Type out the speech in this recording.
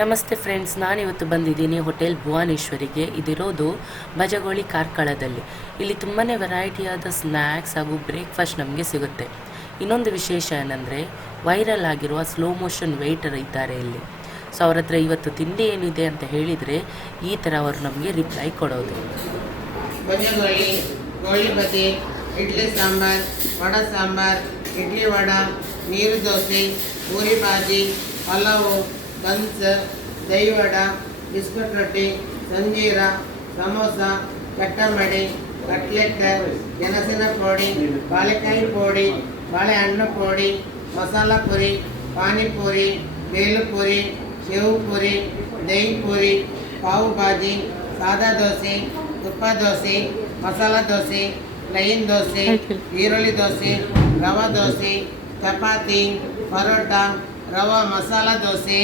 ನಮಸ್ತೆ ಫ್ರೆಂಡ್ಸ್, ನಾನಿವತ್ತು ಬಂದಿದ್ದೀನಿ ಹೋಟೆಲ್ ಭುವನೇಶ್ವರಿಗೆ. ಇದಿರೋದು ಭಜಗೋಳಿ ಕಾರ್ಕಳದಲ್ಲಿ. ಇಲ್ಲಿ ತುಂಬಾ ವೆರೈಟಿಯಾದ ಸ್ನ್ಯಾಕ್ಸ್ ಹಾಗೂ ಬ್ರೇಕ್ಫಾಸ್ಟ್ ನಮಗೆ ಸಿಗುತ್ತೆ. ಇನ್ನೊಂದು ವಿಶೇಷ ಏನಂದರೆ, ವೈರಲ್ ಆಗಿರುವ ಸ್ಲೋ ಮೋಷನ್ ವೆಯ್ಟರ್ ಇದ್ದಾರೆ ಇಲ್ಲಿ. ಸೊ ಅವ್ರ ಹತ್ರ ಇವತ್ತು ತಿಂಡಿ ಏನಿದೆ ಅಂತ ಹೇಳಿದರೆ ಈ ಥರ ಅವರು ನಮಗೆ ರಿಪ್ಲೈ ಕೊಡೋದು. ಭಜಗೋಳಿ, ಗೋಳಿ ಬಜ್ಜಿ, ಇಡ್ಲಿ ಸಾಂಬಾರ್, ವಡ ಸಾಂಬಾರ್, ಇಡ್ಲಿ ವಡ, ನೀರು ದೋಸೆ, ಪೂರಿ ಬಾಜಿ, ಪಲಾವು, ಬನ್ಸ್, ದಹಿ ವಡ, ಬಿಸ್ಕಟ್ ರೊಟ್ಟಿ, ಸಂಜೀರ, ಸಮೋಸ, ಕಟ್ಟಮಡಿ, ಕಟ್ಲೆಟ್, ಗೆಣಸಿನ ಪೋಡಿ, ಬಾಳೆಕಾಯಿ ಪೋಡಿ, ಬಾಳೆಹಣ್ಣು ಪೋಡಿ, ಮಸಾಲ ಪುರಿ, ಪಾನಿಪುರಿ, ಬೇಲುಪುರಿ, ಶೇವು ಪುರಿ, ದಹಿ ಪುರಿ, ಪಾವು ಬಾಜಿ, ಸಾದಾ ದೋಸೆ, ತುಪ್ಪ ದೋಸೆ, ಮಸಾಲ ದೋಸೆ, ಪ್ಲೈನ್ ದೋಸೆ, ಈರುಳ್ಳಿ ದೋಸೆ, ರವಾ ದೋಸೆ, ಚಪಾತಿ, ಪರೋಟ, ರವಾ ಮಸಾಲ ದೋಸೆ,